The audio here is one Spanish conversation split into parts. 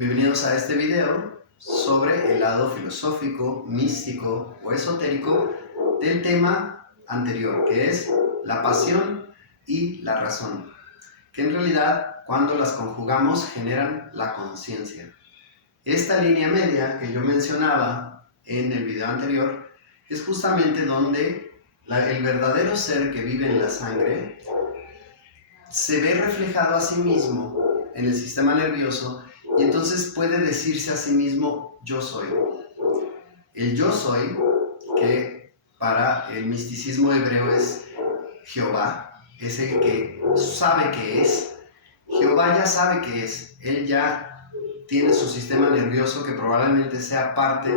Bienvenidos a este video sobre el lado filosófico, místico o esotérico del tema anterior, que es la pasión y la razón, que en realidad cuando las conjugamos generan la conciencia. Esta línea media que yo mencionaba en el video anterior es justamente donde el verdadero ser que vive en la sangre se ve reflejado a sí mismo en el sistema nervioso y entonces puede decirse a sí mismo yo soy. El yo soy, que para el misticismo hebreo es Jehová, es el que sabe que es. Jehová ya sabe que es, él ya tiene su sistema nervioso que probablemente sea parte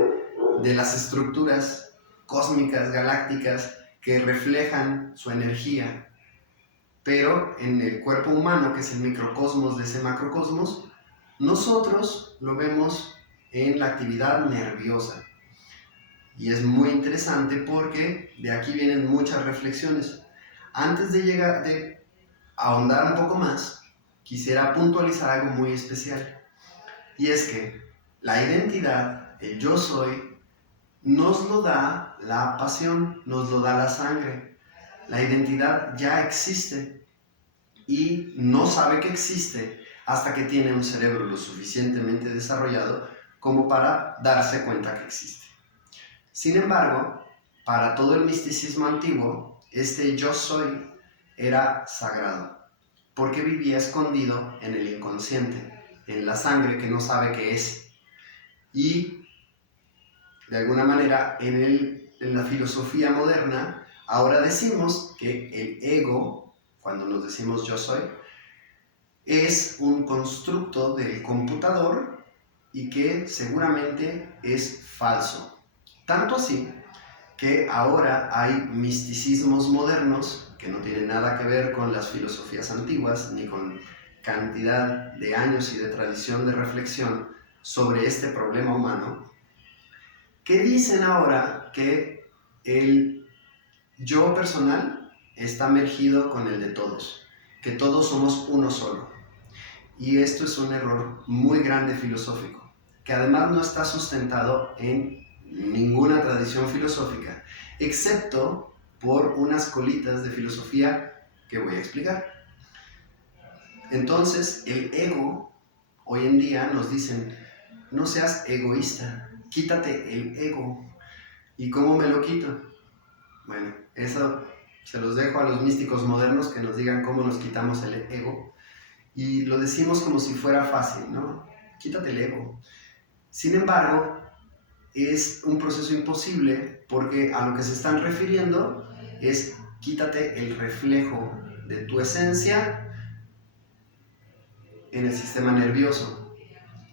de las estructuras cósmicas, galácticas, que reflejan su energía. Pero en el cuerpo humano, que es el microcosmos de ese macrocosmos, nosotros lo vemos en la actividad nerviosa. Y es muy interesante porque de aquí vienen muchas reflexiones. Antes de ahondar un poco más, quisiera puntualizar algo muy especial. Y es que la identidad, el yo soy, nos lo da la pasión, nos lo da la sangre. La identidad ya existe y no sabe que existe hasta que tiene un cerebro lo suficientemente desarrollado como para darse cuenta que existe. Sin embargo, para todo el misticismo antiguo, este yo soy era sagrado, porque vivía escondido en el inconsciente, en la sangre que no sabe qué es. Y de alguna manera en la filosofía moderna ahora decimos que el ego, cuando nos decimos yo soy, es un constructo del computador y que seguramente es falso. Tanto así que ahora hay misticismos modernos que no tienen nada que ver con las filosofías antiguas ni con cantidad de años y de tradición de reflexión sobre este problema humano, que dicen ahora que el yo personal está mergido con el de todos, que todos somos uno solo. Y esto es un error muy grande filosófico, que además no está sustentado en ninguna tradición filosófica, excepto por unas colitas de filosofía que voy a explicar. Entonces, el ego, hoy en día nos dicen, no seas egoísta, quítate el ego. ¿Y cómo me lo quito? Bueno, eso se los dejo a los místicos modernos que nos digan cómo nos quitamos el ego. Y lo decimos como si fuera fácil, ¿no? Quítate el ego. Sin embargo, es un proceso imposible porque a lo que se están refiriendo es quítate el reflejo de tu esencia en el sistema nervioso.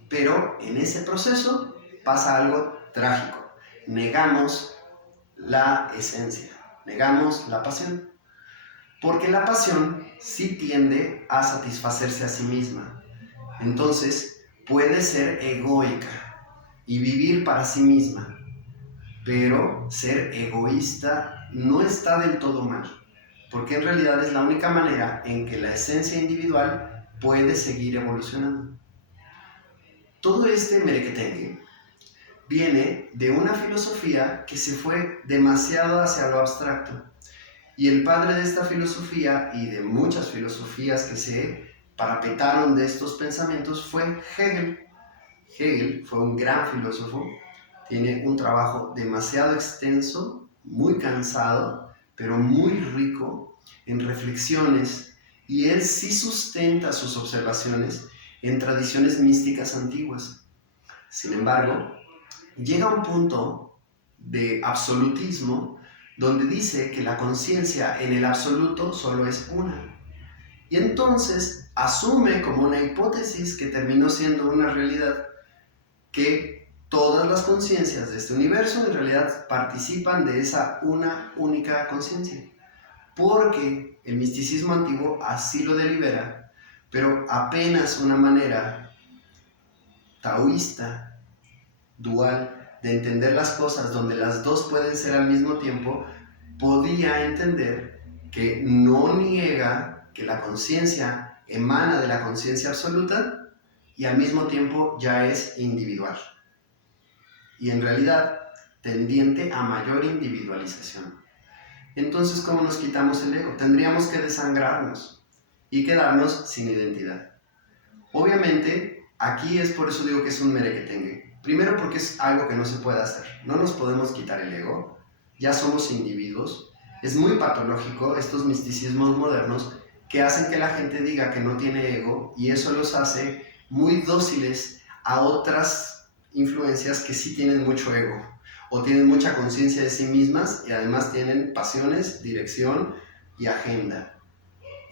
Pero en ese proceso pasa algo trágico. Negamos la esencia, negamos la pasión. Porque la pasión sí tiende a satisfacerse a sí misma. Entonces, puede ser egoica y vivir para sí misma. Pero ser egoísta no está del todo mal, porque en realidad es la única manera en que la esencia individual puede seguir evolucionando. Todo este merequetengue viene de una filosofía que se fue demasiado hacia lo abstracto. Y el padre de esta filosofía y de muchas filosofías que se parapetaron de estos pensamientos fue Hegel. Hegel fue un gran filósofo, tiene un trabajo demasiado extenso, muy cansado, pero muy rico en reflexiones, y él sí sustenta sus observaciones en tradiciones místicas antiguas. Sin embargo, llega a un punto de absolutismo donde dice que la conciencia en el absoluto solo es una. Y entonces asume como una hipótesis que terminó siendo una realidad que todas las conciencias de este universo en realidad participan de esa una única conciencia. Porque el misticismo antiguo así lo delibera, pero apenas una manera taoísta, dual, de entender las cosas donde las dos pueden ser al mismo tiempo, podía entender que no niega que la conciencia emana de la conciencia absoluta, y al mismo tiempo ya es individual. Y en realidad tendiente a mayor individualización. Entonces, ¿cómo nos quitamos el ego? Tendríamos que desangrarnos y quedarnos sin identidad. Obviamente, aquí es por eso digo que es un merequetengue. Primero porque es algo que no se puede hacer. No nos podemos quitar el ego. Ya somos individuos. Es muy patológico estos misticismos modernos que hacen que la gente diga que no tiene ego y eso los hace muy dóciles a otras influencias que sí tienen mucho ego o tienen mucha conciencia de sí mismas y además tienen pasiones, dirección y agenda.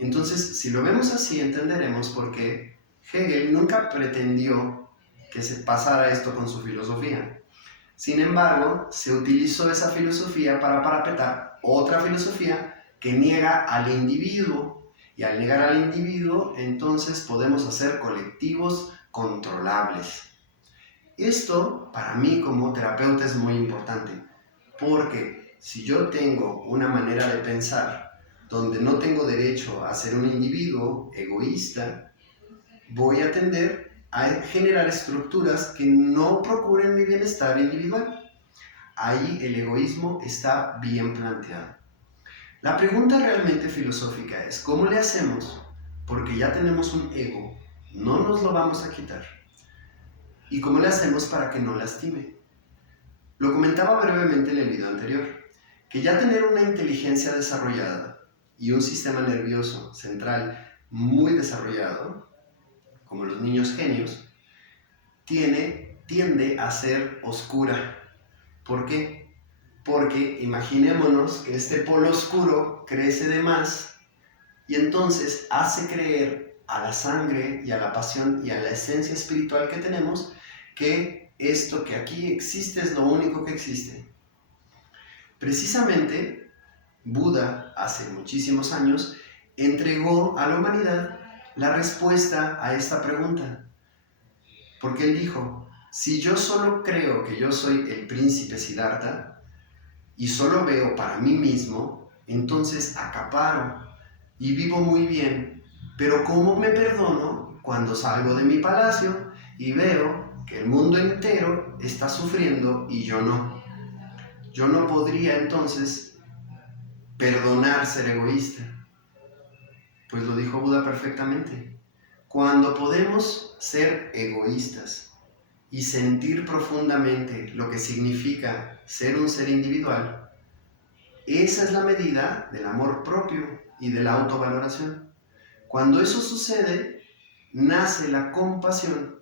Entonces, si lo vemos así, entenderemos por qué Hegel nunca pretendió que se pasara esto con su filosofía. Sin embargo, se utilizó esa filosofía para parapetar otra filosofía que niega al individuo. Y al negar al individuo, entonces podemos hacer colectivos controlables. Esto, para mí como terapeuta, es muy importante, porque si yo tengo una manera de pensar donde no tengo derecho a ser un individuo egoísta, voy a tender a generar estructuras que no procuren mi bienestar individual. Ahí el egoísmo está bien planteado. La pregunta realmente filosófica es, ¿cómo le hacemos? Porque ya tenemos un ego, no nos lo vamos a quitar. ¿Y cómo le hacemos para que no lastime? Lo comentaba brevemente en el video anterior, que ya tener una inteligencia desarrollada y un sistema nervioso central muy desarrollado, como los niños genios, tiende a ser oscura. ¿Por qué? Porque imaginémonos que este polo oscuro crece de más y entonces hace creer a la sangre y a la pasión y a la esencia espiritual que tenemos que esto que aquí existe es lo único que existe. Precisamente, Buda, hace muchísimos años, entregó a la humanidad la respuesta a esta pregunta. Porque él dijo, si yo solo creo que yo soy el príncipe Siddhartha y solo veo para mí mismo, entonces acaparo y vivo muy bien. Pero ¿cómo me perdono cuando salgo de mi palacio y veo que el mundo entero está sufriendo y yo no? Yo no podría entonces perdonar ser egoísta. Pues lo dijo Buda perfectamente. Cuando podemos ser egoístas y sentir profundamente lo que significa ser un ser individual, esa es la medida del amor propio y de la autovaloración. Cuando eso sucede, nace la compasión.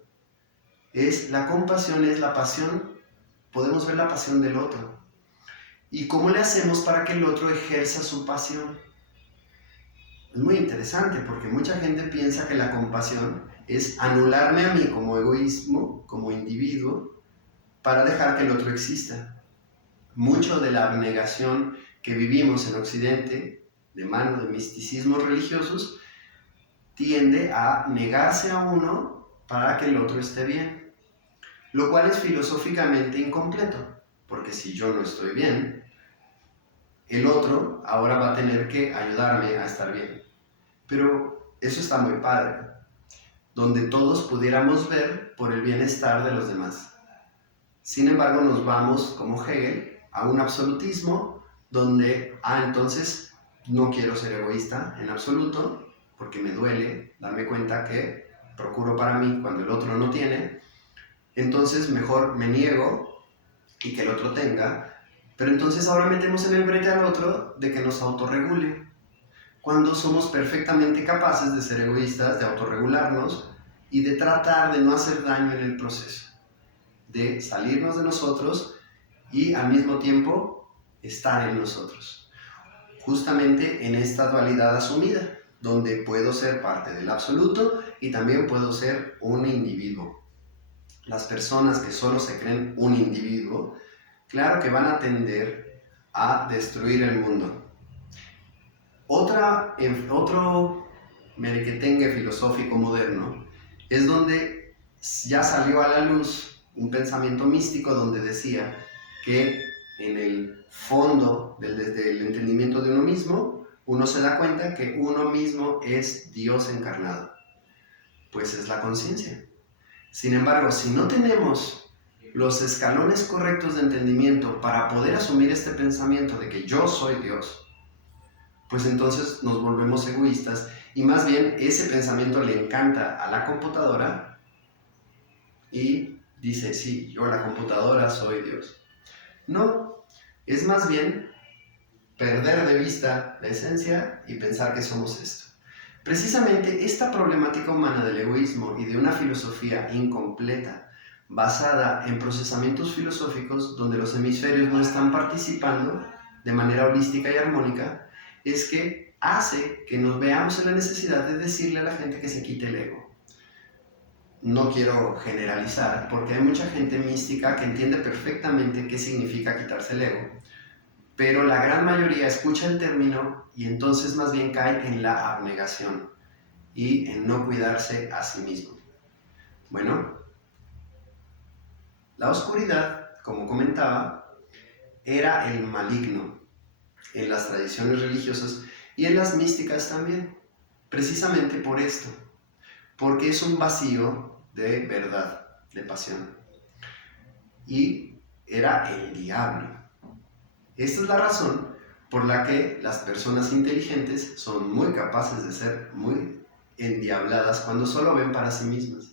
La compasión es la pasión, podemos ver la pasión del otro. ¿Y cómo le hacemos para que el otro ejerza su pasión? Es muy interesante porque mucha gente piensa que la compasión es anularme a mí como egoísmo, como individuo, para dejar que el otro exista. Mucho de la abnegación que vivimos en Occidente, de mano de misticismos religiosos, tiende a negarse a uno para que el otro esté bien. Lo cual es filosóficamente incompleto, porque si yo no estoy bien, el otro ahora va a tener que ayudarme a estar bien. Pero eso está muy padre, donde todos pudiéramos ver por el bienestar de los demás. Sin embargo, nos vamos, como Hegel, a un absolutismo donde, entonces no quiero ser egoísta en absoluto, porque me duele darme cuenta que procuro para mí cuando el otro no tiene, entonces mejor me niego y que el otro tenga, pero entonces ahora metemos en el brete al otro de que nos autorregule, cuando somos perfectamente capaces de ser egoístas, de autorregularnos y de tratar de no hacer daño en el proceso, de salirnos de nosotros y al mismo tiempo estar en nosotros. Justamente en esta dualidad asumida, donde puedo ser parte del absoluto y también puedo ser un individuo. Las personas que solo se creen un individuo, claro que van a tender a destruir el mundo. Otro merequetengue filosófico moderno es donde ya salió a la luz un pensamiento místico donde decía que en el fondo desde el entendimiento de uno mismo, uno se da cuenta que uno mismo es Dios encarnado. Pues es la conciencia. Sin embargo, si no tenemos los escalones correctos de entendimiento para poder asumir este pensamiento de que yo soy Dios, pues entonces nos volvemos egoístas y más bien ese pensamiento le encanta a la computadora y dice, sí, yo la computadora soy Dios. No, es más bien perder de vista la esencia y pensar que somos esto. Precisamente esta problemática humana del egoísmo y de una filosofía incompleta, basada en procesamientos filosóficos donde los hemisferios no están participando de manera holística y armónica, es que hace que nos veamos en la necesidad de decirle a la gente que se quite el ego. No quiero generalizar, porque hay mucha gente mística que entiende perfectamente qué significa quitarse el ego, pero la gran mayoría escucha el término y entonces más bien cae en la abnegación y en no cuidarse a sí mismo. Bueno, la oscuridad, como comentaba, era el maligno en las tradiciones religiosas y en las místicas también, precisamente por esto, porque es un vacío de verdad, de pasión. Y era el diablo. Esta es la razón por la que las personas inteligentes son muy capaces de ser muy endiabladas cuando solo ven para sí mismas.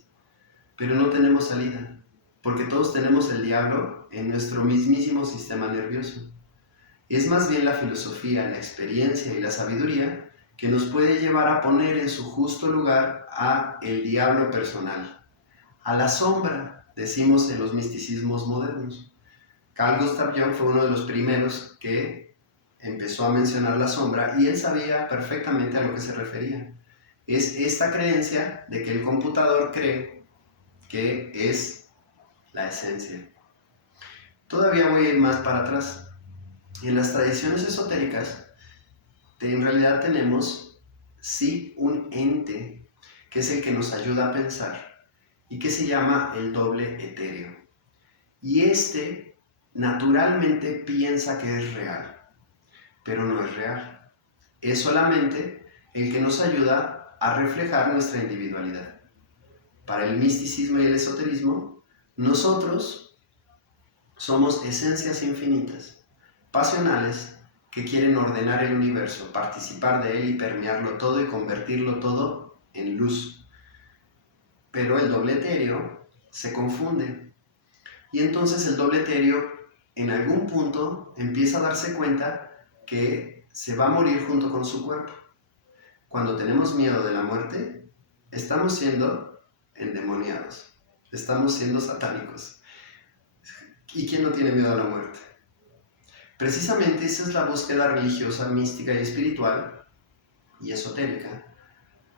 Pero no tenemos salida, porque todos tenemos el diablo en nuestro mismísimo sistema nervioso. Es más bien la filosofía, la experiencia y la sabiduría que nos puede llevar a poner en su justo lugar a el diablo personal, a la sombra, decimos en los misticismos modernos. Carl Gustav Jung fue uno de los primeros que empezó a mencionar la sombra y él sabía perfectamente a lo que se refería. Es esta creencia de que el computador cree que es la esencia. Todavía voy a ir más para atrás. En las tradiciones esotéricas, en realidad tenemos sí un ente que es el que nos ayuda a pensar y que se llama el doble etéreo. Y este naturalmente piensa que es real, pero no es real. Es solamente el que nos ayuda a reflejar nuestra individualidad. Para el misticismo y el esoterismo, nosotros somos esencias infinitas, pasionales, que quieren ordenar el universo, participar de él y permearlo todo y convertirlo todo en luz. Pero el doble etéreo se confunde. Y entonces el doble etéreo en algún punto empieza a darse cuenta que se va a morir junto con su cuerpo. Cuando tenemos miedo de la muerte, estamos siendo endemoniados, estamos siendo satánicos. ¿Y quién no tiene miedo a la muerte? Precisamente esa es la búsqueda religiosa, mística y espiritual y esotérica,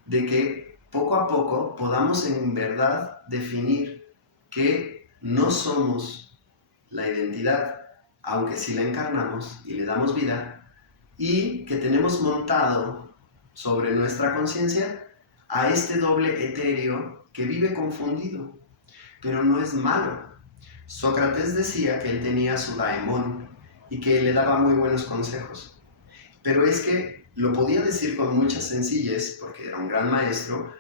de que poco a poco podamos en verdad definir que no somos la identidad, aunque sí la encarnamos y le damos vida, y que tenemos montado sobre nuestra conciencia a este doble etéreo que vive confundido, pero no es malo. Sócrates decía que él tenía su daemón y que le daba muy buenos consejos, pero es que lo podía decir con mucha sencillez porque era un gran maestro,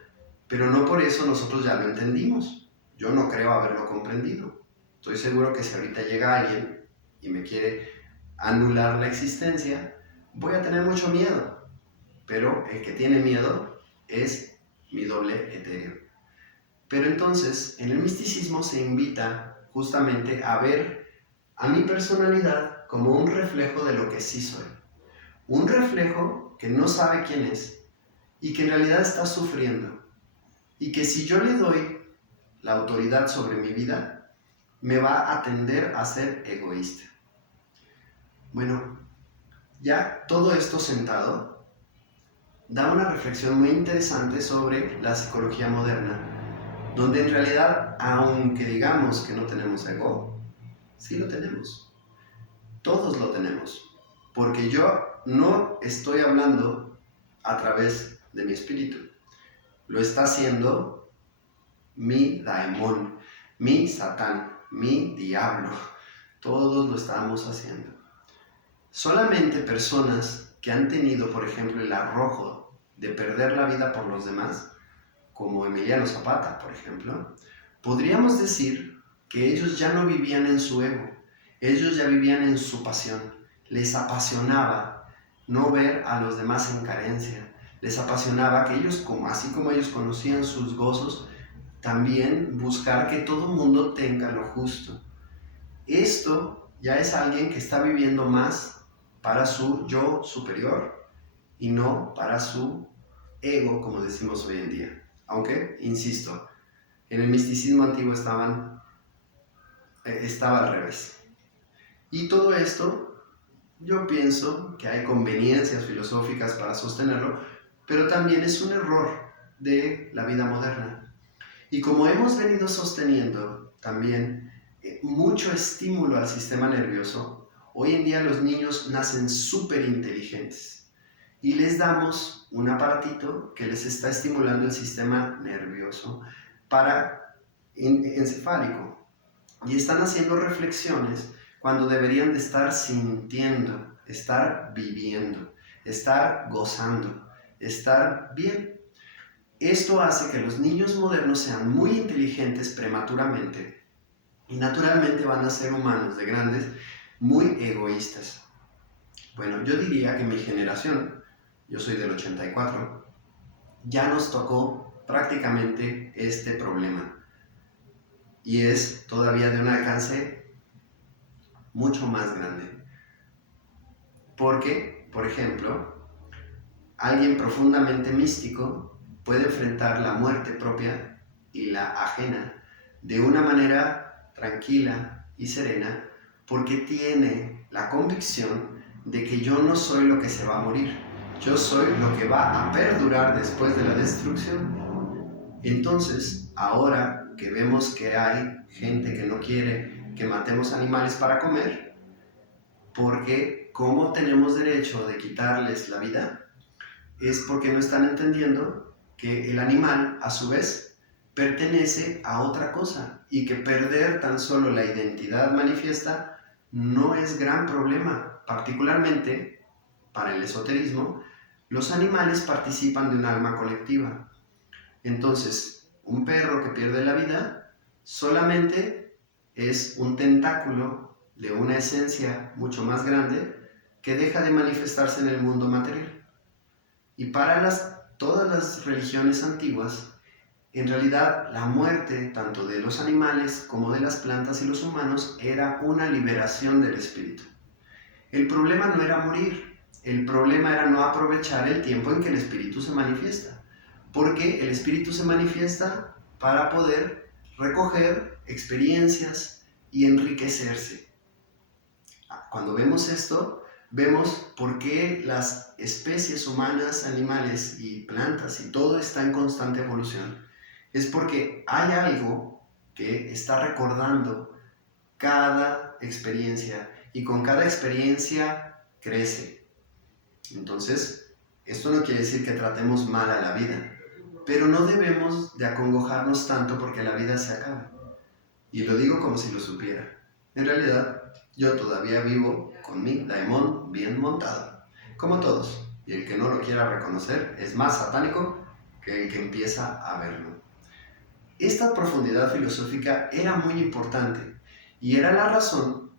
pero no por eso nosotros ya lo entendimos. Yo no creo haberlo comprendido. Estoy seguro que si ahorita llega alguien y me quiere anular la existencia, voy a tener mucho miedo, pero el que tiene miedo es mi doble etéreo. Pero entonces, en el misticismo se invita justamente a ver a mi personalidad como un reflejo de lo que sí soy. Un reflejo que no sabe quién es y que en realidad está sufriendo. Y que si yo le doy la autoridad sobre mi vida, me va a tender a ser egoísta. Bueno, ya todo esto sentado da una reflexión muy interesante sobre la psicología moderna, donde en realidad, aunque digamos que no tenemos ego, sí lo tenemos. Todos lo tenemos. Porque yo no estoy hablando a través de mi espíritu. Lo está haciendo mi daemón, mi satán, mi diablo. Todos lo estamos haciendo. Solamente personas que han tenido, por ejemplo, el arrojo de perder la vida por los demás, como Emiliano Zapata, por ejemplo, podríamos decir que ellos ya no vivían en su ego, ellos ya vivían en su pasión. Les apasionaba no ver a los demás en carencia, les apasionaba que ellos, así como ellos conocían sus gozos, también buscar que todo mundo tenga lo justo. Esto ya es alguien que está viviendo más para su yo superior y no para su ego, como decimos hoy en día. Aunque, insisto, en el misticismo antiguo estaba al revés. Y todo esto, yo pienso que hay conveniencias filosóficas para sostenerlo, pero también es un error de la vida moderna. Y como hemos venido sosteniendo también mucho estímulo al sistema nervioso, hoy en día los niños nacen súper inteligentes y les damos un aparatito que les está estimulando el sistema nervioso encefálico, y están haciendo reflexiones cuando deberían de estar sintiendo, estar viviendo, estar gozando, estar bien. Esto hace que los niños modernos sean muy inteligentes prematuramente y naturalmente van a ser humanos de grandes muy egoístas. Bueno, yo diría que mi generación, yo soy del 84, ya nos tocó prácticamente este problema. Y es todavía de un alcance mucho más grande. Porque, por ejemplo, alguien profundamente místico puede enfrentar la muerte propia y la ajena de una manera tranquila y serena, porque tiene la convicción de que yo no soy lo que se va a morir, yo soy lo que va a perdurar después de la destrucción. Entonces, ahora que vemos que hay gente que no quiere que matemos animales para comer, porque ¿cómo tenemos derecho de quitarles la vida? Es porque no están entendiendo que el animal, a su vez, pertenece a otra cosa y que perder tan solo la identidad manifiesta no es gran problema. Particularmente, para el esoterismo, los animales participan de un alma colectiva. Entonces, un perro que pierde la vida solamente es un tentáculo de una esencia mucho más grande que deja de manifestarse en el mundo material. Y para todas las religiones antiguas, en realidad la muerte, tanto de los animales como de las plantas y los humanos, era una liberación del espíritu. El problema no era morir, el problema era no aprovechar el tiempo en que el espíritu se manifiesta, porque el espíritu se manifiesta para poder recoger experiencias y enriquecerse. Cuando vemos esto, vemos por qué las especies humanas, animales y plantas y todo está en constante evolución. Es porque hay algo que está recordando cada experiencia y con cada experiencia crece. Entonces, esto no quiere decir que tratemos mal a la vida, pero no debemos de acongojarnos tanto porque la vida se acaba. Y lo digo como si lo supiera. En realidad, yo todavía vivo con mi daemon bien montado, como todos, y el que no lo quiera reconocer es más satánico que el que empieza a verlo. Esta profundidad filosófica era muy importante y era la razón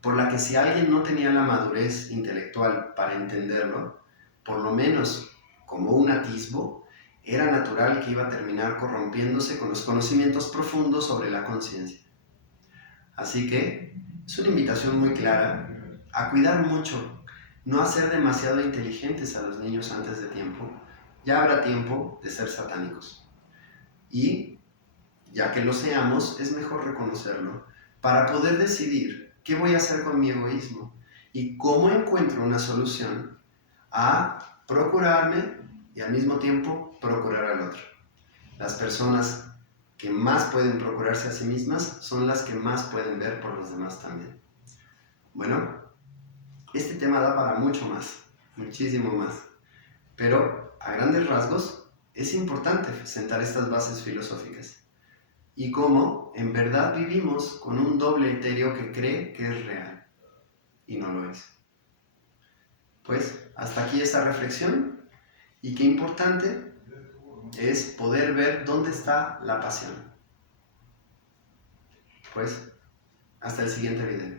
por la que si alguien no tenía la madurez intelectual para entenderlo, por lo menos como un atisbo, era natural que iba a terminar corrompiéndose con los conocimientos profundos sobre la conciencia. Así que es una invitación muy clara a cuidar mucho, no a ser demasiado inteligentes a los niños antes de tiempo. Ya habrá tiempo de ser satánicos. Y, ya que lo seamos, es mejor reconocerlo para poder decidir qué voy a hacer con mi egoísmo y cómo encuentro una solución a procurarme y al mismo tiempo procurar al otro. Las personas que más pueden procurarse a sí mismas son las que más pueden ver por los demás también. Bueno, este tema da para mucho más, muchísimo más, pero a grandes rasgos es importante sentar estas bases filosóficas y cómo en verdad vivimos con un doble etéreo que cree que es real y no lo es. Pues hasta aquí esta reflexión, y qué importante es poder ver dónde está la pasión. Pues, hasta el siguiente video.